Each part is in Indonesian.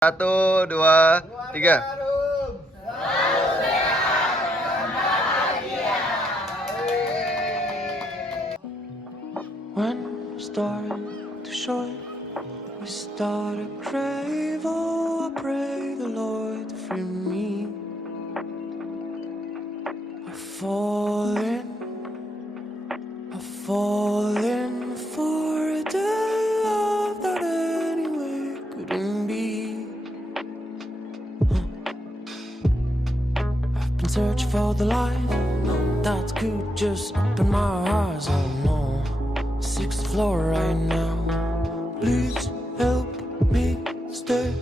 Satu, dua, tiga. When start to short, we start to crave. Oh, I pray the Lord to free me. I've fallen for the love that anyway couldn't be. I've been searching for the light that could just open my eyes. Oh no, sixth floor right now. Please help me stay.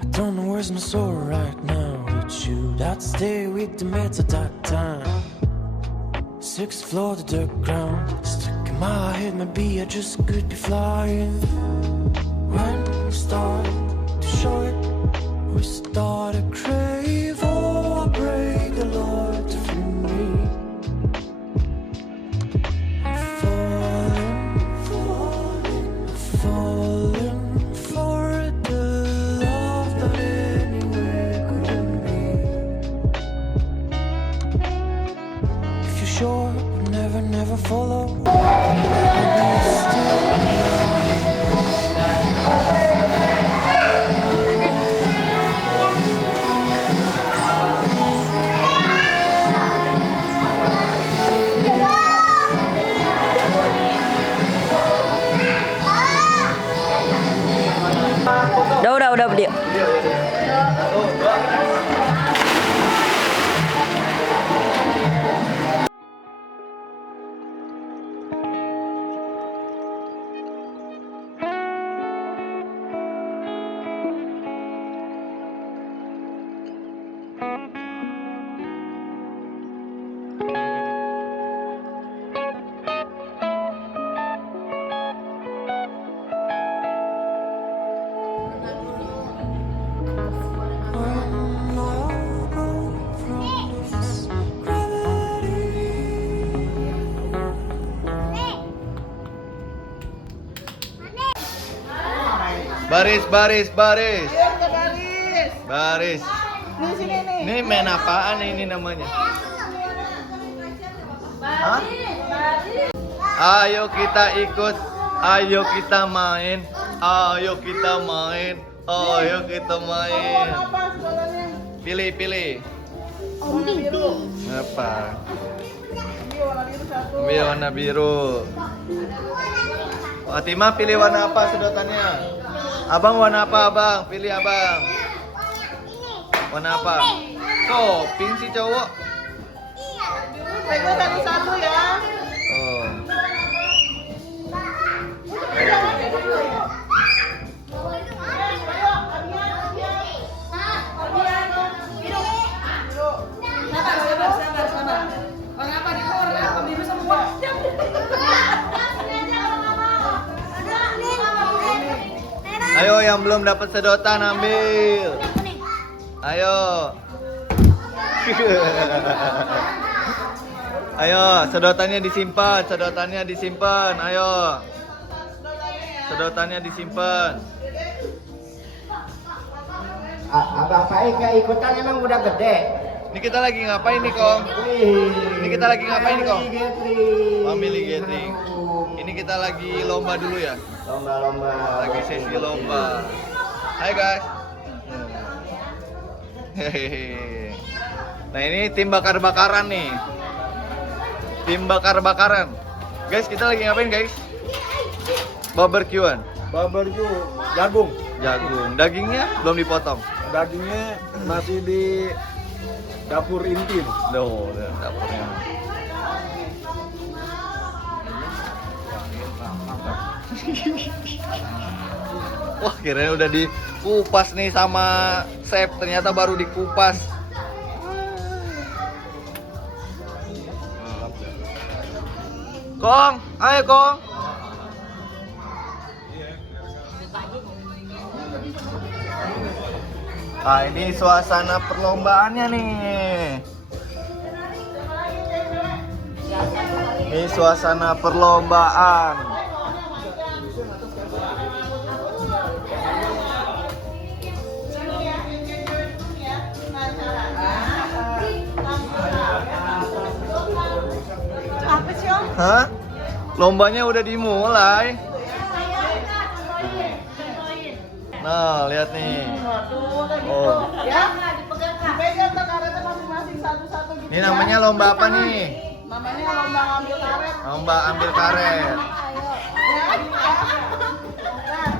I don't know where's my soul right now. It's you that stay with the meds at that time. Sixth floor to the ground. Stuck in my head, maybe I just could be flying. When we start to short, we start to crave. Oh, I pray the Lord to free me. Falling for the love that anyway couldn't be. If you're sure, never follow. Udah dia. Baris. Baris. Baris. Nih sini nih. Ini main apaan ini namanya? Hah? Ayo kita ikut. Ayo kita main. Ayo kita main. Ayo kita main. Warna apa sekolahnya? Pilih. Warna biru. Apa? Ini warna biru satu. Ambil warna biru. Fatimah pilih warna apa sedotannya? Abang warna apa abang? Pilih abang. Warna apa? Tuh, pink si cowok. Pegang satu-satu ya. Oh. Ayo yang belum dapat sedotan ambil. Ayo. Ayo, sedotannya disimpan. Ayo. Sedotannya disimpan. Abang Faik gak ikutan emang udah gede. Ini kita lagi ngapain nih, Kong? Family gathering. Ini kita lagi lomba dulu ya. Lomba-lomba. Lagi sesi lomba. Hai guys. Hehehe. Nah ini tim bakar-bakaran nih. Guys, kita lagi ngapain guys? Barbekyuan. Barbecue jagung. Dagingnya belum dipotong. Dagingnya masih di dapur inti. Loh, dapurnya. Wah, kirain udah dikupas nih sama chef, ternyata baru dikupas. Kong, ayo Kong. Nah, ini suasana perlombaannya nih. Ini suasana perlombaan. Hah? Lombanya udah dimulai. Nah, lihat nih. Oh. Ya, dipegang tuh karetnya masing-masing satu-satu gitu. Ini namanya lomba apa nih? Namanya lomba ngambil karet. Lomba ambil karet. Ya, ini ya. Nah,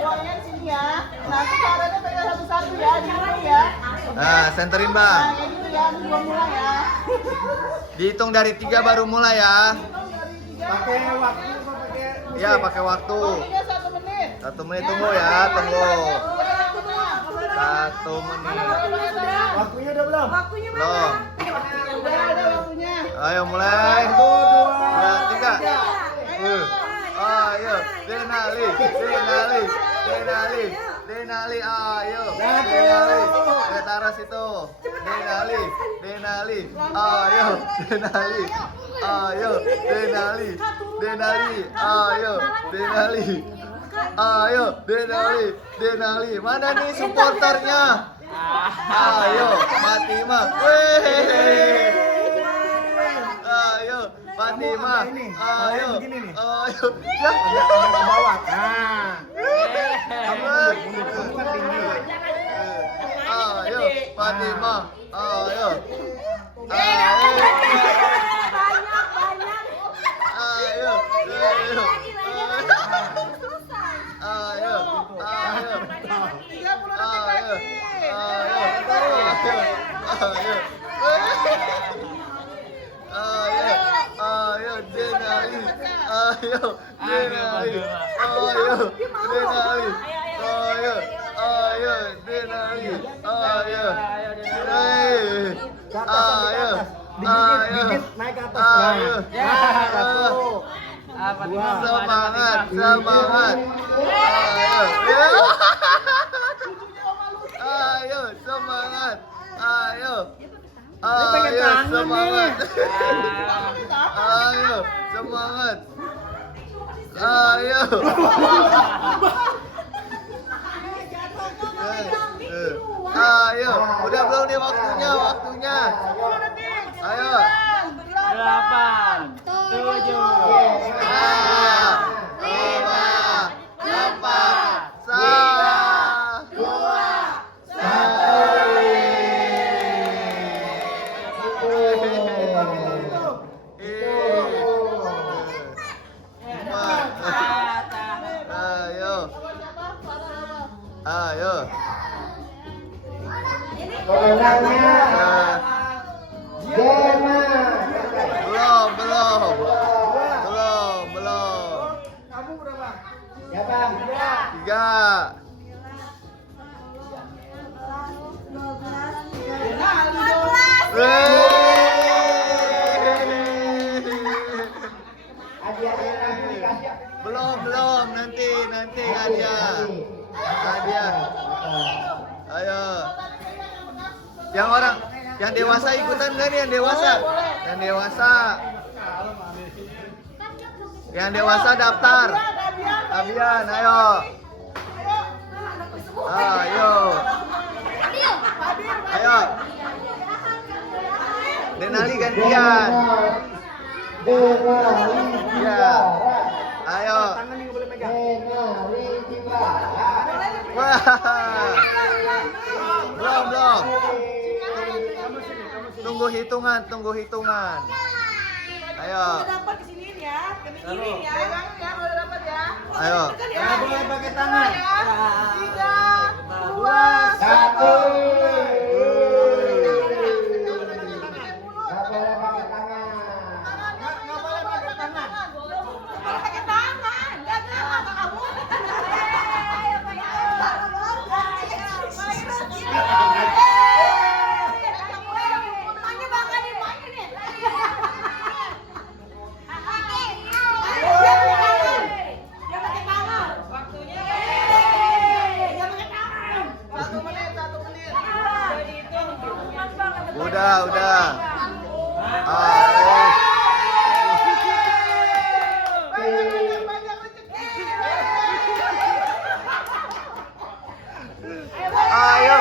uangnya di sini ya. Nanti karetnya pegang satu-satu ya, di sini ya. Nah, senterin Nah, bang. kayak gitu ya, belum mulai ya. Dihitung dari 3 baru mulai ya. Pakai waktu apa pakai? Iya, pakai waktu. Waktunya 1 menit. 1 menit tunggu ya, tunggu. 1 menit. Waktunya udah belum? Belum. Udah ada waktunya. Ayo mulai. 1, 2, 3. Ayo, Denali, Denali, Denali, Denali, ayo, Denali, taruh situ, Denali, Denali, ayo, Denali, ayo, Denali, Denali, ayo, Denali, ayo, Denali, Denali, mana nih supporternya? Ayo, Fatima, weh. Ayo, Fatima. Ayo. Ayo. Ya. ke bawah. Nah. Kamu kan tinggi. Ayo, Fatima. Ayo. Ayo. Ayo. Ayo. Ayo. Ayo. 30 detik Ayo. lagi. Ayo, Denali, ayo, Denali, ayo, Denali, ayo, ayo, Denali, ayo, Ke atas, sampai ke ayo, atas. Dikit naik ke atas. ayo, Satu. Dua. semangat, semangat, ayo, ayo, semangat, ayo. Ayo, semangat. Ayo, semangat. Ayo. Ayo, udah belum nih waktunya, waktunya. Ayo. 8, 7, 4, 3, 2, 1. Ayo. Pemenangnya Gemma. Belum, belum. Belum. Kamu berapa? Siapa? 3. Belum, nanti hadiah. Ayo. Yang dewasa ikutan nggak nih, yang dewasa? Yang dewasa daftar. Abian, ayo. Ayo. Denali gantian. Iya. Ayo. Tangan yang boleh megang. Wah. Belum. Tunggu hitungan. Ayo. Dapat di sini ya, ke sini ya. Pegang ya, boleh dapat ya. Ayo. Ya, boleh pakai tangan. 3, 2, 1. Udah. Ayo.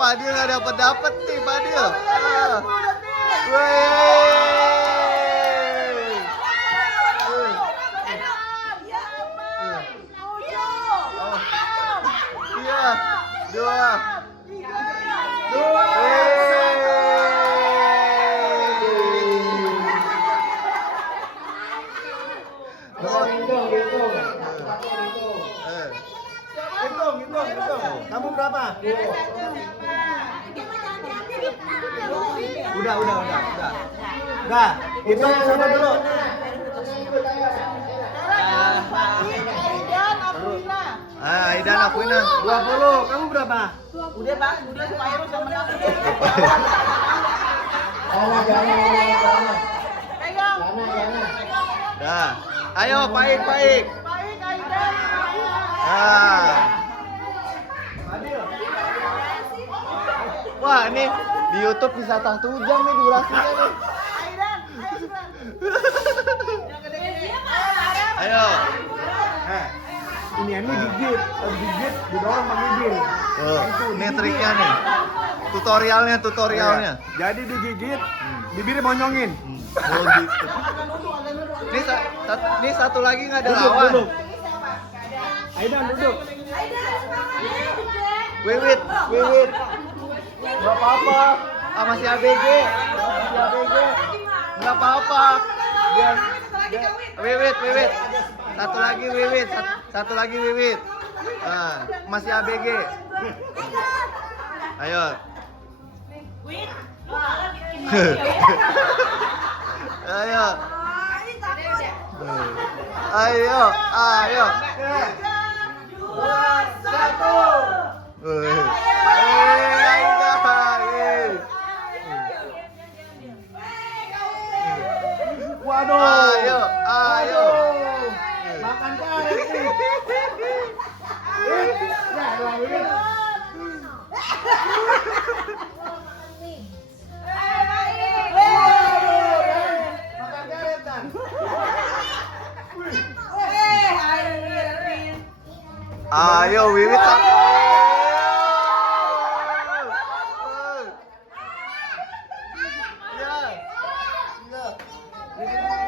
Fadil nggak dapat nih Fadil. Iya, dua. Hitung. Kamu berapa? Udah. Hitung sama dulu. Aidan Aquina. 20. Kamu berapa? Udah Pak, udah supaya lu sama menang. Jangan. Pegang. Dah. Ayo Paik. Baik, Aidan. Wah, ini di YouTube bisa 1 jam nih durasinya nih. Aidan, ayo cepetan. Ayo. Ini gigit. Gigit didorong pakai bibir. Ini triknya nih. Tutorialnya. Jadi digigit, bibirnya monyongin. Oh gitu. Ini satu lagi nggak ada lawan. Duduk. Aidan duduk. Wiwit. Nggak apa-apa. Masih ABG. Nggak apa-apa. Wiwit. Satu lagi Wiwit. Nah, masih ABG. Ayo. Ayo. 3, 2, 1. Waduh. Ayo. Makan karet nih. Makan karet Dan. Ayo Wiwit.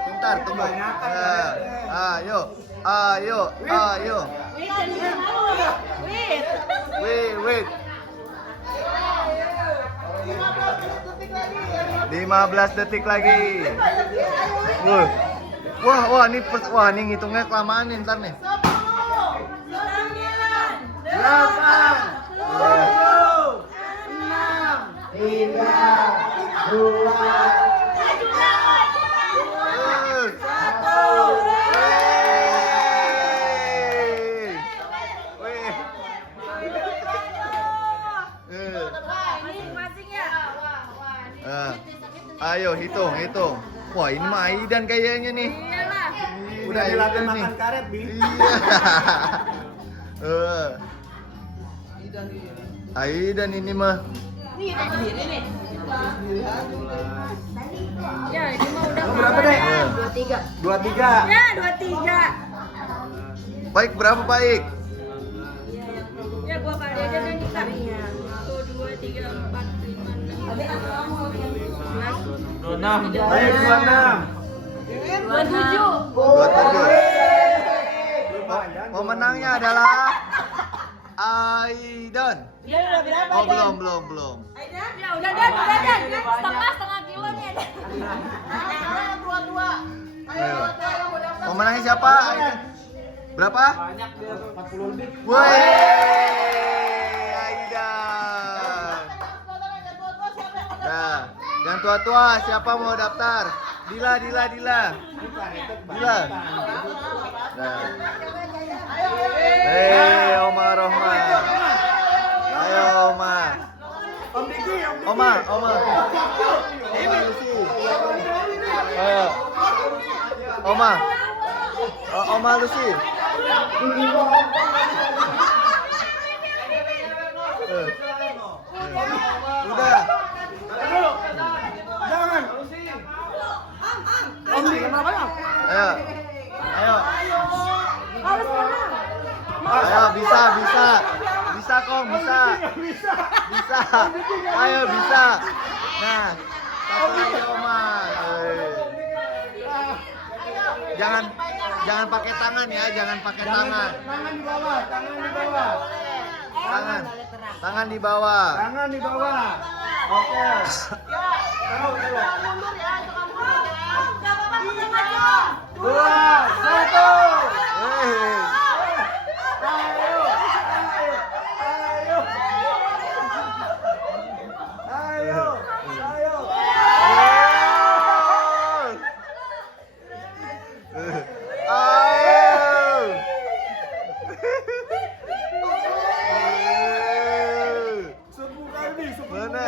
Bentar, tunggu. Ayo. Wait. 15 detik lagi. Wah, ini ngitungnya kelamaan nih ntar nih. 8, 7, 6, 3, 2, 1. Ayo hitung. Wah, ini mah Aidan kayaknya nih. Udah dilatih Aidan nih. makan karet, Bi. Iya. Aidan ini mah. Ya, ini mah udah Kamu berapa, Dek? 23. Ya, 23. Baik, berapa baik? Ya, gua kali aja deh nih, Kak. 1, 2, 3, 4, 5, 6, 7, 8, 9, 10, 11, 12, 13, 14, 15, 16, 17. Baik, 26. 27. Pemenangnya adalah Aidan. Oh, belum. Ya, udah Dan. Setengah kilo nih ada. Pemenangnya siapa? Aidan. Berapa? Banyak dia 40 lebih. Woi, Aidan. Nah, yang tua-tua siapa mau daftar? Dila. Nah. Oma Rohman. Ayo Oma. Om Diki. Oma Lucy. Ayo. Oma Lucy. Udah. Jangan. Om Diki. Ayo. Harus menang. Ayo, bisa. Bisa Kong, bisa. Bisa. Ayo bisa. Nah, satu lagi Oman. Jangan pakai tangan ya, jangan pakai tangan. Tangan di bawah, tangan di bawah. Tangan di bawah. Tangan di bawah. Oke. Tahu. Mundur ya, jangan mundur ya. Enggak apa-apa, pegang aja. 2, 1. Hei. Ayo. Sebuka ini, Mana?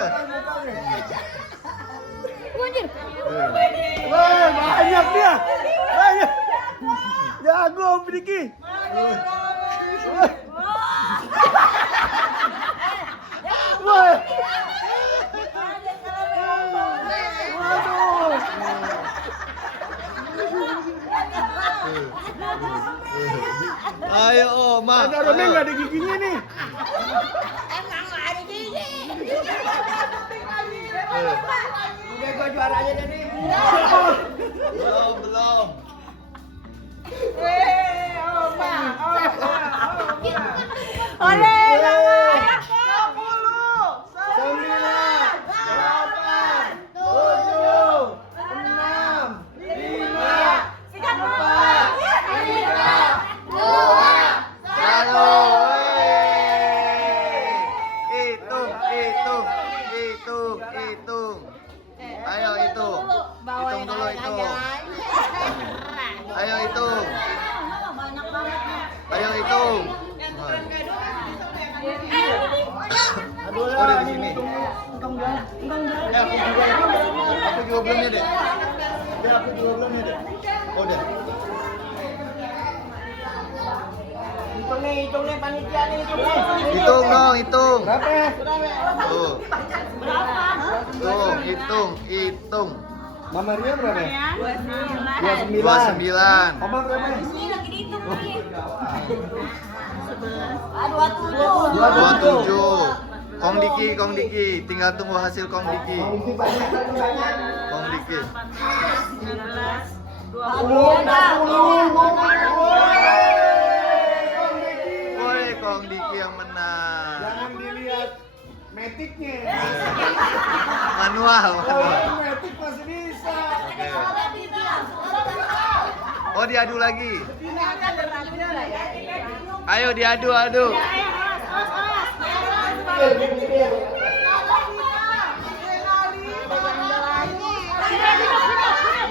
Wah, banyak dia. Banyak. Jago Om Diki. Wah. Waduh. Ayo Oma. Ada Rome nggak ada giginya nih. Udah gua juaranya jadi. Belum. Oleh, jangan. 10, 9, 8, 7, 6, 5, 4, 3, Halo. Hitung. Ayo hitung. Hitung dulu hitung. Ayo hitung. Ayo hitung. Oh, dari sini. Aku juga belum ya, Dek. Aku juga belum ya, Dek. Oh, udah. Hitung nih panitia nih, Hitung dong, hitung. berapa? Tuh. Tuh, hitung. Mama Ria berapa? 29. 29. Oma berapa? 27. Kong Diki, tinggal tunggu hasil Kong Diki. Kong Diki. 20. Woi, Kong Diki yang menang. Jangan dilihat metiknya. Manual. Kalau metik masih bisa. Oh, diadu lagi. Ayo diadu.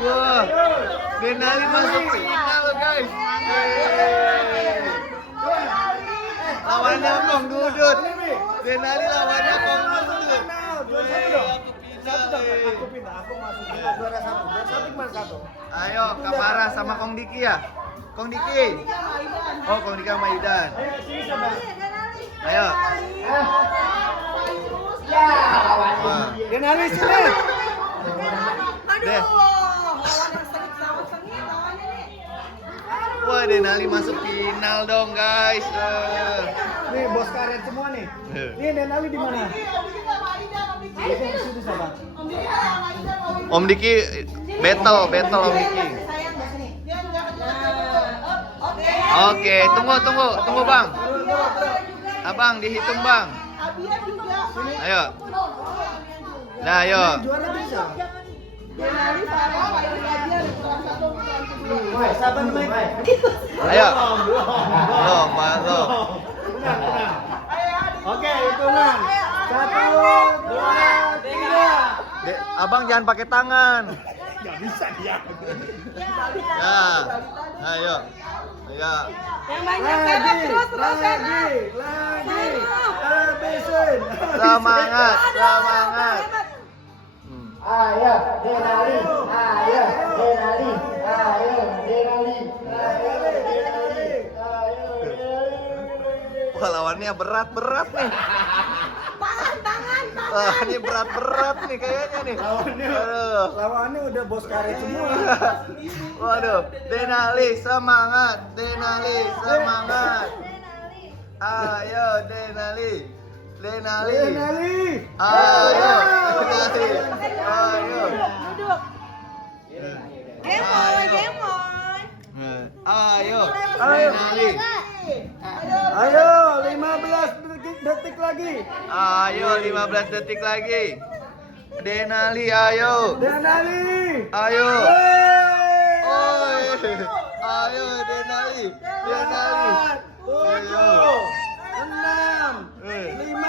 Wah, Denali masuk final guys. Yeay. Lawannya Kong Dudut. Denali lawannya Kong Dudut. Aku pindah, aku masuk juara 1. Juara 1 cuma 1. Ayo, Kapara sama Kong Diki ya? Kong Diki. Oh, Kong Diki sama Idan. Ayo sini coba. Ayo. Wah. Denali sini. Deh. Wah, Denali masuk final dong, guys. Nih bos karet semua nih. Nih Denali di mana? Ini di sini coba. Om Diki battle Om Diki. Oke, tunggu Bang. Abang dihitung Bang. Ayo. Nah, ayo. Juara bisa. Sabar, Mike. Ayo. Belum. Benar. Oke, hitungan. 1, 2, 3. Abang jangan pakai tangan. Gak bisa dia. Nah, ayo. Yang banyak serap terus serap. Lagi. Habisin. Semangat. Ayo, Denali. Wah, lawannya berat nih. Tangan. Wah, ini berat nih kayaknya nih. Aduh. Lawannya udah bos karet semua. Waduh, Denali semangat. Ayo Denali. Denali. Denali. Ayo Denali. Ayo. Duduk. Gemoy, gemoy. Ayo Ayo. Denali. Ayo, 15 detik lagi. Ayo 15 detik lagi. Denali ayo. Denali. Ayo. Wey. Oi. Ayo Denali. Denali. Tujuh, 6, 5,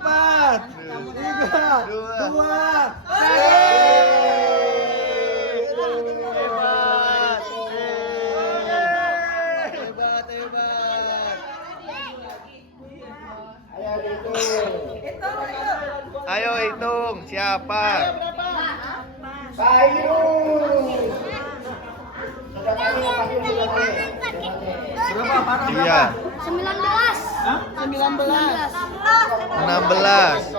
4, 3, 2, Hebat. Hebat, hebat. Ayo hitung siapa? Iya. 19. 16.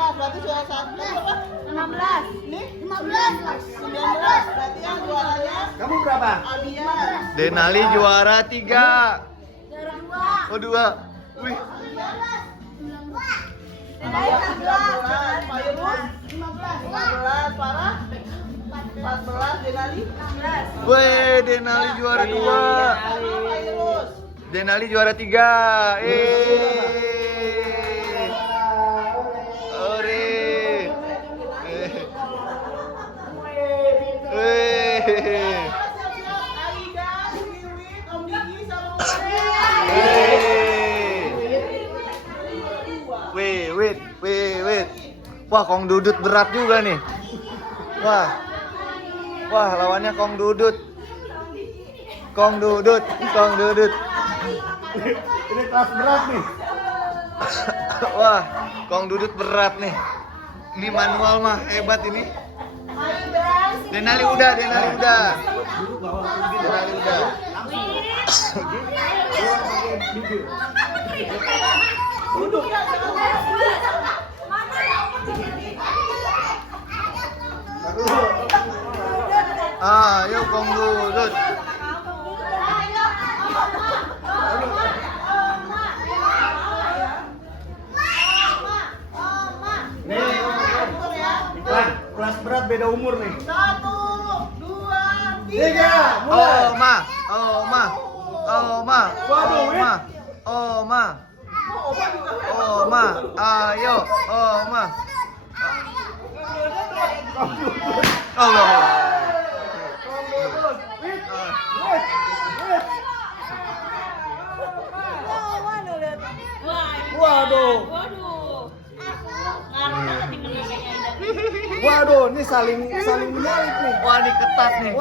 14 berarti juara 1 apa? 16. Nih 15. 19. Berarti yang juaranya Kamu berapa? Alia. Denali juara 3. Oh 2. Wih. Denali 14. Fairuz 15. Farah 14. Denali 16. Wih, Denali juara 2. Fairuz. Denali juara 3. Ore. Aida, Wiwit, Om Gigi sama Wait. Wah, Kong Dudut berat juga nih. Wah, lawannya Kong Dudut. Kong Dudut. Ini kelas berat nih. Wah, Kong Dudut berat nih. Ini manual mah hebat ini. Denali udah. Ayo Kong Dudut. Kelas berat beda umur nih. 1, 2, 3. 3, mulai. Oma, ayo, Oma. Allah. Waduh, ini saling menyalip nih. Wah, ini ketat nih.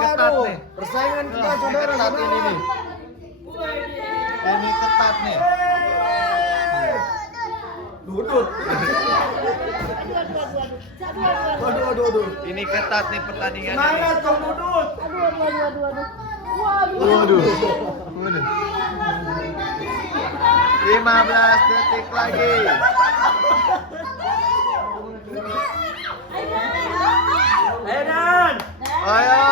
Persaingan kita Ketat saudara-saudara. ini nih. Ini ketat nih. Dudut. Waduh. Ini ketat nih pertandingan ini. Semangat Kong Dudut. Waduh. 15 detik lagi. Edan. Ayo.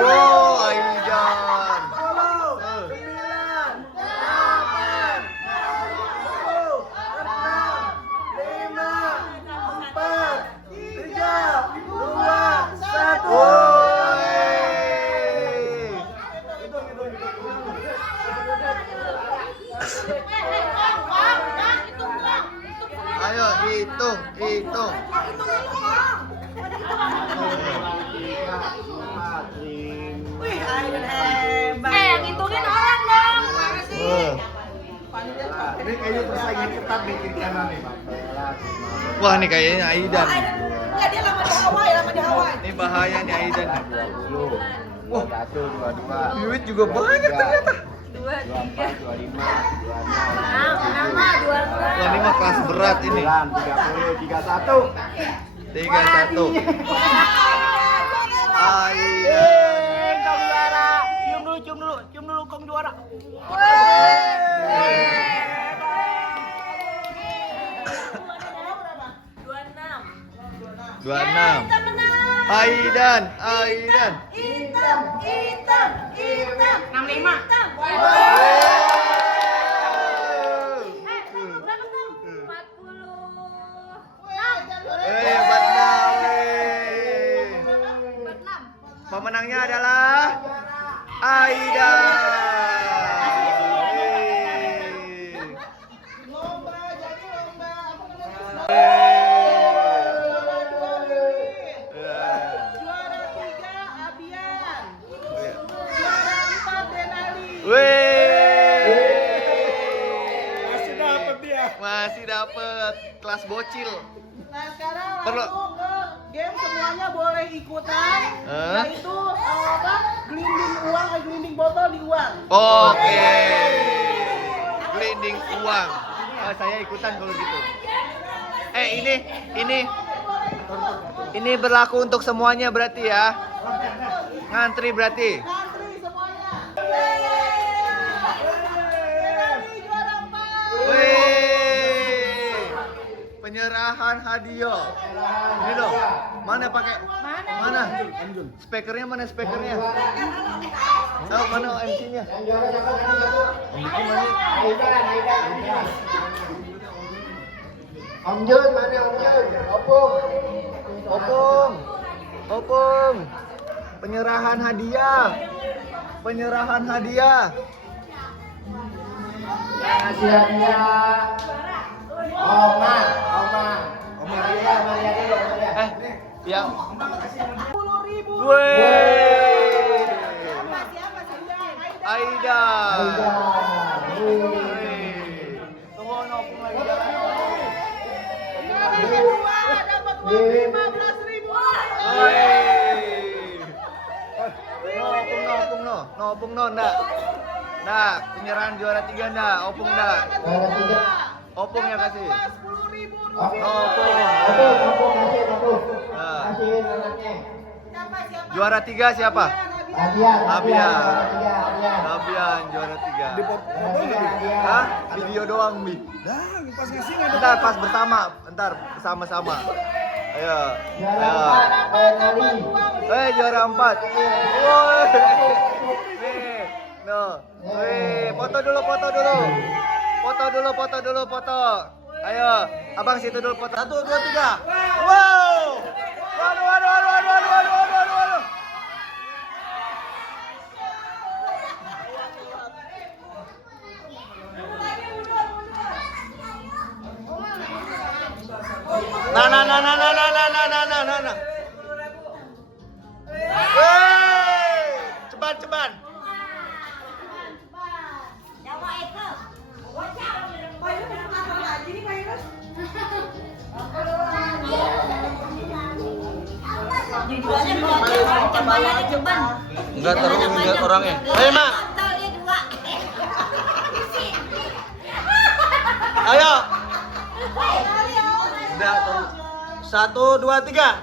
Wow, Aidan. 9, 8, 7, 6, 5, 4, 3, 2, 1. Woi. Ayo hitung. Wih, Aidan hebat. Yang hitungin orang dong. Mana sih? Ini kayaknya persaingan ketat nih kiri kanan nih, Bang. Wah, nih kayaknya Aidan. Ya dia lama di Hawaii. Ini bahaya nih Aidan. 20, 21, 22, Wiwit juga banyak ternyata. 2, 3, 25, 6, 2, Wah, ini mah kelas berat ini. 30, 31. 3-1. Aidan. Kong juara. Cium dulu Kong juara. 26. 26. Kita menang. Aidan, Aidan. Hitam, hitam, hitam. 65. Berapa tuh? 40. 46. Pemenangnya adalah Aida. Lomba jadi lomba apa namanya? Juara 3 Abian. Juara 4 Denali. Masih dapat dia. Masih dapat kelas bocil. Nah sekarang Perlu- langsung ke game, semuanya boleh ikutan. Yaitu apa? Gelinding uang, gelinding botol di uang. Oke. Gelinding uang. Oh, saya ikutan kalau gitu. Ini berlaku untuk semuanya berarti ya. Ngantri berarti. Ngantri semuanya. Denali juara 4. Wih. Penyerahan hadiah. Ini loh. Mana pakai? Mana? Speakernya mana speakernya? Oh, mana MC-nya? Yang juara siapa tadi satu? Aidan. Om Jun mana Om Jun? Opung. Opung. Penyerahan hadiah. Penyerahan hadiah. Kasih hadiah. Oma Maria dulu Maria. Yang 10.000. Wih. Siapa sih? Aida. Aidan. Tunggu Opung lagi. Juara kedua dapat uang 15.000. Opung no, ndak. Nah, penyerahan juara 3 ndak, Opung ndak. Juara 3. Opung yang kasih. 10.000 Opung. Opung. Nah, Kasih anaknya. Siapa? juara 3 siapa? Adian. Abian. Adian. Abian juara 3. Adian. Hah? Video doang, Bi. Dah, pas ngasih nggak ada. Ntar pas bersama-sama. Ayo. Juara 4 Denali. Juara 4. Woi. Nih, no. Foto dulu. Foto. Ayo, abang situ dulu foto. 1, 2, 3. Wow. Waduh. Nah. Cepat. Enggak terus lihat orangnya. Ayo, Mak. Ayo. Udah terus. 1, 2, 3.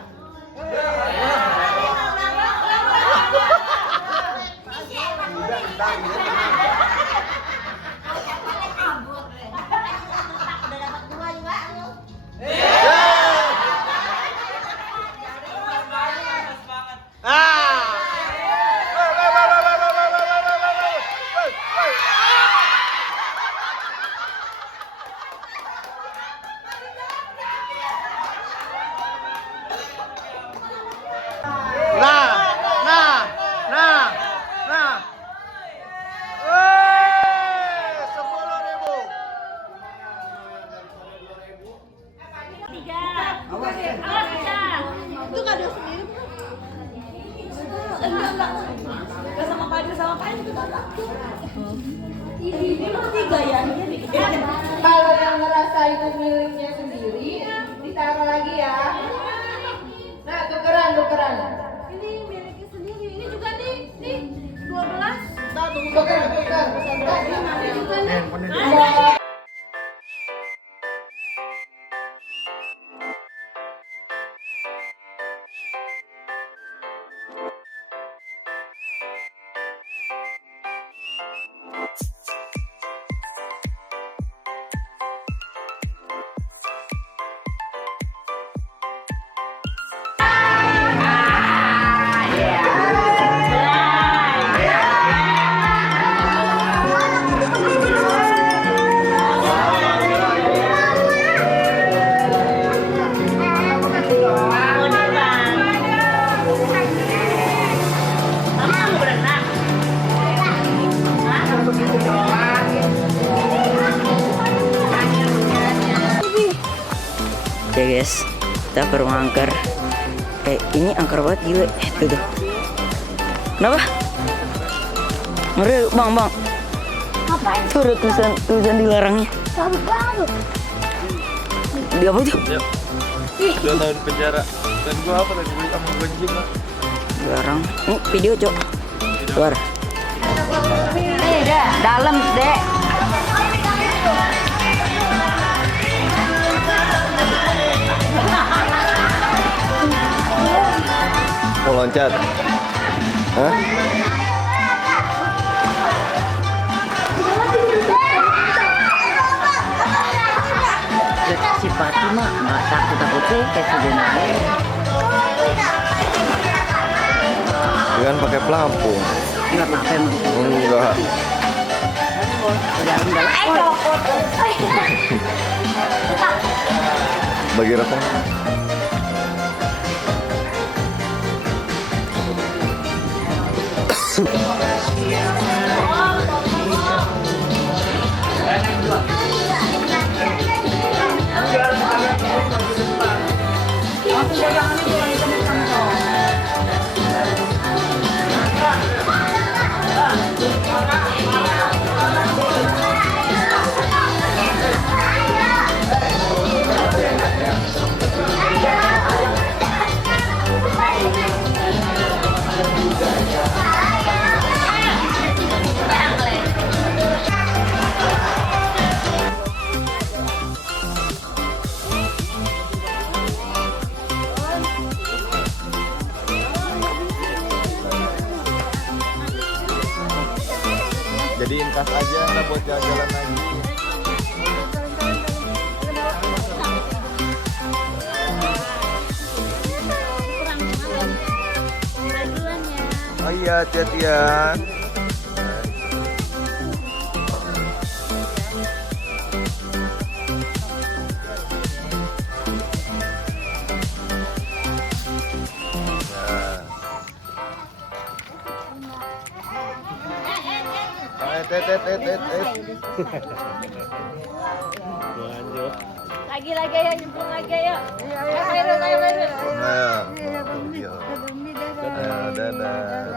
Nah. 10.000. Itu kado sendiri. Enggak. Enggak sama padu sama kain itu kado aku. Ini mah 3 ya, dia bikin. Kalau yang ngerasa itu miliknya sendiri, ditaruh lagi ya. Nah, tukeran. Ini miliknya sendiri. Ini juga nih 12. Tuker. Ini juga nih. Oke guys, kita ke rumah angker. Ini angker banget gila. Tuh tuh. Kenapa? Ngeri bang. Ngapain? Tuh ada tulisan dilarangnya. Baru. Di apa itu? Yuk. 2 tahun penjara. Dan gua apa tadi? Gue sama gue gym lah. Dilarang. Ini video cok. Luar. Dalam dek. Mau loncat? Hah? Si Fatima nggak takut sih kayak sebenarnya. Dia kan pakai pelampung. Nggak apa-apa emang. Enggak. Bagi rokok. Jadiin kas aja nggak buat jalan-jalan lagi. Oh iya, hati-hati ya. Lagi ya, nyemplung lagi ya. Ayo Virus. Ayo, dadah.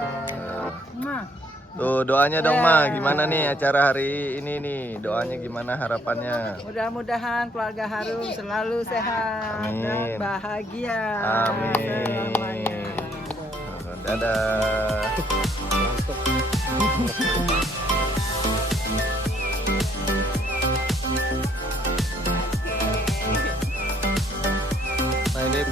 Tuh doanya dong Ma, gimana nih acara hari ini nih? Doanya gimana, harapannya? Mudah-mudahan keluarga Harum selalu sehat Amin. dan bahagia. Amin. Selamanya. Dadah. Nah ini